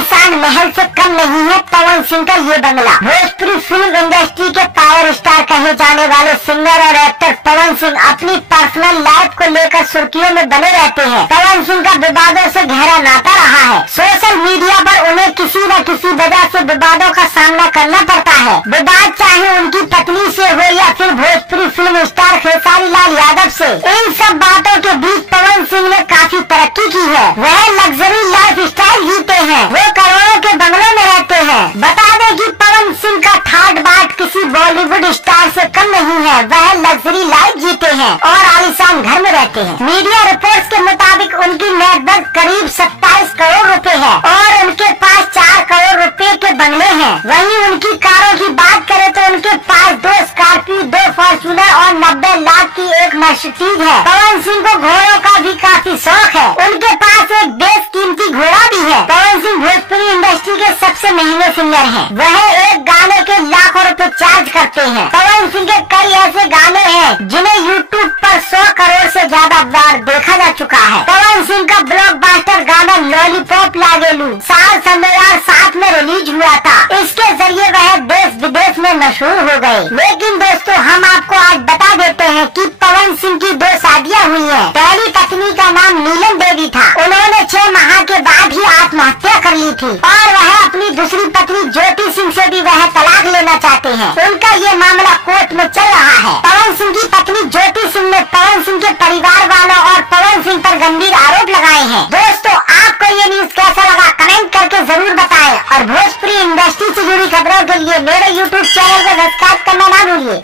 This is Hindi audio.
आलीशान महल से कम नहीं है पवन सिंह का ये बंगला। भोजपुरी फिल्म इंडस्ट्री के पावर स्टार कहे जाने वाले सिंगर और एक्टर पवन सिंह अपनी पर्सनल लाइफ को लेकर सुर्खियों में बने रहते हैं। पवन सिंह का विवादों से गहरा नाता रहा है। सोशल मीडिया पर उन्हें किसी न किसी वजह से विवादों का सामना करना पड़ता है। विवाद चाहे उनकी पत्नी से हो या फिर भोजपुरी फिल्म स्टार खेसारी लाल यादव से। इन सब बातों के बीच पवन सिंह ने काफी तरक्की की है। वह लग्जरी लाइफ स्टाइल जीते हैं। वो करोड़ों के बंगलों में रहते हैं। बता दें कि पवन सिंह का ठाट बाट किसी बॉलीवुड स्टार से कम नहीं है। वह लग्जरी लाइफ जीते हैं और आलीशान घर में रहते हैं। मीडिया रिपोर्ट्स के मुताबिक उनकी नेटवर्थ करीब 27 करोड़ रुपए है और उनके पास 4 करोड़ रुपए के बंगले हैं। वहीं उनकी कारों की बात करें तो उनके पास 2 स्कॉर्पियो, 2 फॉर्च्यूनर और 90 लाख की एक मर्सिडीज है। पवन सिंह को घोड़ों का भी काफी शौक है। उनके पास एक बेशकीमती घोड़ा भी है। पवन सिंह भोजपुरी इंडस्ट्री के सबसे महंगे सिंगर हैं। वह एक गाने के लाखों रुपए चार्ज करते हैं। पवन सिंह के कई ऐसे गाने हैं जिन्हें यूट्यूब पर 100 करोड़ से ज्यादा बार देखा जा चुका है। पवन सिंह का ब्लॉकबस्टर गाना लॉलीपॉप लागेलू साल 2007 में रिलीज हुआ था। इसके जरिए वह देश विदेश में मशहूर हो गए। लेकिन दोस्तों, हम आपको आज बता देते हैं कि पवन सिंह की 2 शादियां हुई हैं। पहली पत्नी का नाम नीलम देवी था। उन्होंने 6 माह के बाद ही आत्महत्या कर ली थी और वह अपनी दूसरी पत्नी ज्योति सिंह से भी वह तलाक लेना चाहते हैं। उनका ये मामला कोर्ट में चल रहा है। पवन सिंह की पत्नी ज्योति सिंह ने पवन सिंह के परिवार वालों और पवन सिंह पर गंभीर आरोप लगाए हैं। दोस्तों, आपको ये न्यूज कैसा लगा कमेंट करके जरूर बताएं और भोजपुरी इंडस्ट्री से जुड़ी खबरों के लिए मेरे YouTube चैनल को सब्सक्राइब करना ना भूलिए।